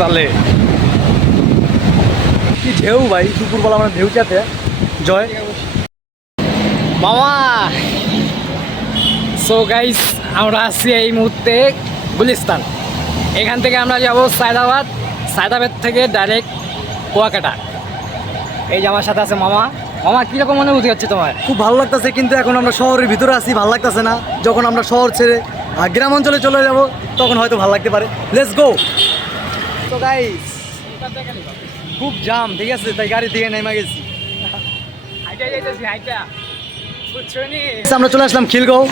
তাহলে কি ঢেউ ভাই, দুপুরবেলা আমরা ঢেউ চাতে জয় মামা। সো গাইস, আমরা আছি এই মুহূর্তে গুলিস্তান। এখান থেকে আমরা যাব সায়দাবাদ, সায়দাবাদ থেকে ডাইরেক্ট কুয়াকাটা। এই যে আমার সাথে আছে মামা। মামা কীরকম অনুভূতি হচ্ছে তোমার? খুব ভালো লাগতেছে, কিন্তু এখন আমরা শহরের ভিতরে আছি, ভালো লাগতেছে না। যখন আমরা শহর ছেড়ে গ্রাম অঞ্চলে চলে যাব তখন হয়তো ভালো লাগতে পারে। Let's go. তো গাইস, খুব জাম, ঠিক আছে, তাই গাড়ি থেকে নেমে গেছি। আমরা চলে আসলাম খিলগাঁও।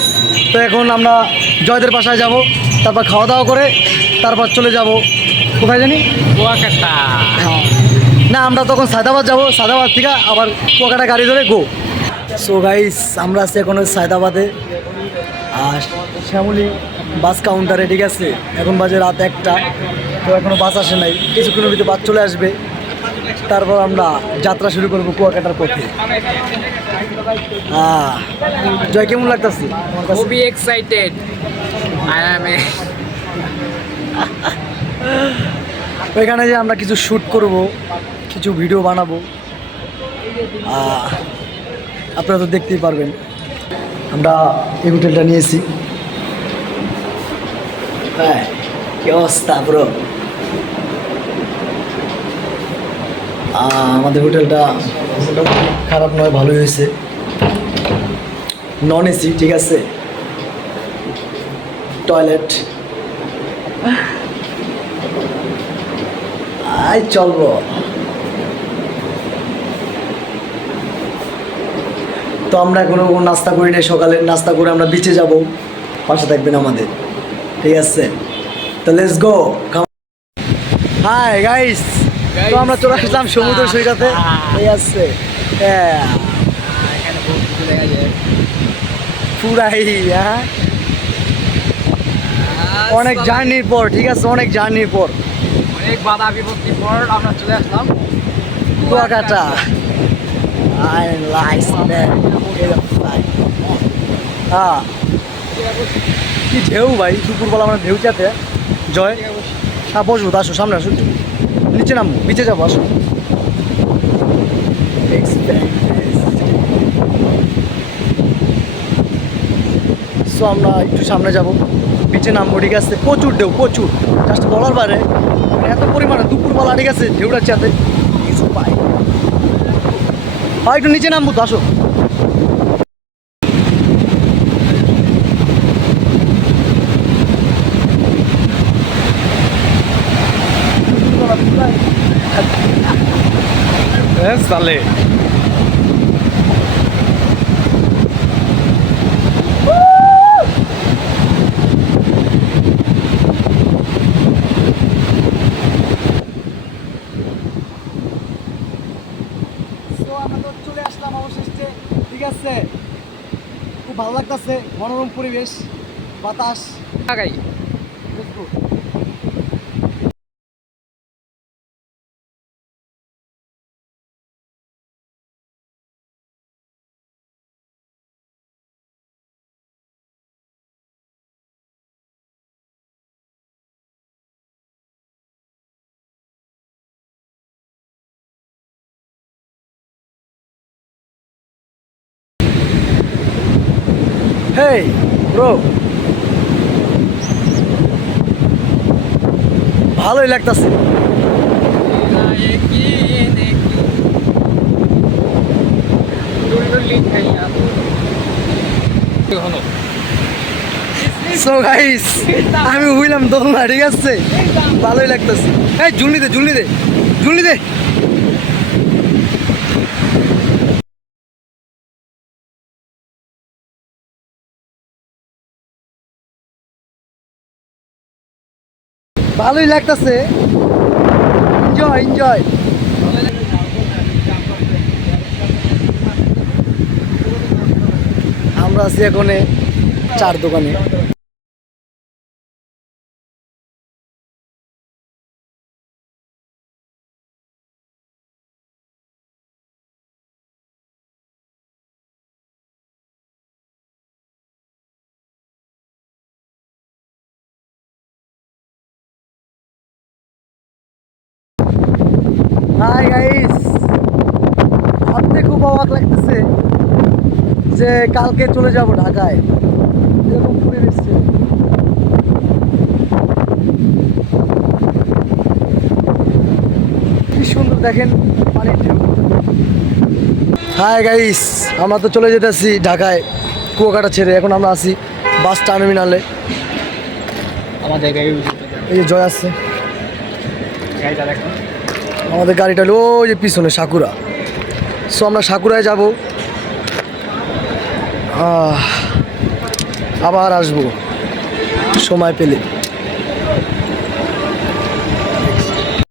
তো এখন আমরা জয়দের বাসায় যাব, তারপর খাওয়া দাওয়া করে তারপর চলে যাব কোথায় জানি, কুয়াকাটা। হ্যাঁ না, আমরা তখন সায়দাবাদ যাব, সায়দাবাদ থেকে আবার কুয়াকাটা গাড়ি ধরে গো। সো গাইস, আমরা আছি এখন সায়দাবাদে আর শ্যামলী বাস কাউন্টারে, ঠিক আছে। এখন বাজে রাত 1টা, তো এখনও বাস আসে নাই, কিছুক্ষণের ভিতরে বাস চলে আসবে। তারপর আমরা যাত্রা শুরু করবো কুয়াকাটার পথে। জয়, কেমন লাগতেছে? খুবই এক্সাইটেড আই অ্যাম। ওইখানে যে আমরা কিছু শ্যুট করব, কিছু ভিডিও বানাবো, আপনারা তো দেখতেই পারবেন। আমরা এই হোটেলটা নিয়েছি। হ্যাঁ, কি অবস্থা ব্রো? আমাদের হোটেলটা খারাপ নয়, ভালোই হয়েছে। নন এসি, ঠিক আছে, টয়লেট, আই চলবো। তো আমরা এখনো নাস্তা করি নাই, সকালে নাস্তা করে আমরা বিচে যাব, পাশে থাকবেন আমাদের, ঠিক আছে। তো লেটস গো। হাই গাইস, তো আমরা চলে আসলাম সমুদ্র সৈকতে, ঠিক আছে। হ্যাঁ, পুরাই হ্যাঁ, অনেক জার্নির পর, ঠিক আছে, অনেক জার্নির পর, অনেক বাধা বিপত্তির পর আমরা চলে আসলাম কুয়াকাটা। হ্যাঁ, কি ঢেউ ভাই, দুপুরবেলা আমরা ঢেউ চাতে জয়। হ্যাঁ, বসবো তো, আসো সামনে আসো, একটু নিচে নামবো, নিচে যাবো, আসো। সো আমরা একটু সামনে যাব, বিচে নামবো, ঠিক আছে। প্রচুর ঢেউ, প্রচুর, জাস্ট বলার বাইরে, মানে এত পরিমাণে দুপুরবেলা, ঠিক আছে, ঢেউটা চাতে। হয় একটু নিচে নামবো তো, আসো। তাহলে আমরা তো চলে আসলাম অবশেষে, ঠিক আছে। খুব ভালো লাগতেছে, মনোরম পরিবেশ, বাতাস। লাগাই। Let's go. Hey, bro. ভালোই লাগতেছে। সো গাইস, আমি হইলাম দোলনা, ঠিক আছে, ভালোই লাগতেছে। এই ঝুলি দে, ঝুলি দে, ঝুলি দে। ভালোই লাগতেছে, এনজয় এনজয়। আমরা আছি এখন চার দোকানে। হাই গাইস, ভাবতে খুব অবাক লাগতেছে যে কালকে চলে যাব ঢাকায়, এরকম করে এসছে। কি সুন্দর দেখেন পানির ঢেউ। হাই গাইস, আমরা তো চলে যেতেছি ঢাকায় কুয়াকাটা ছেড়ে। এখন আমরা আছি বাস টার্মিনালে। আমাদের গাড়ি এই যে জয় আসছে, গাড়িটা দেখো। আমাদের গাড়িটা হলো ওই যে পিছনে সাকুরা। সো আমরা সাকুরায় যাব, আবার আসবো সময় পেলে।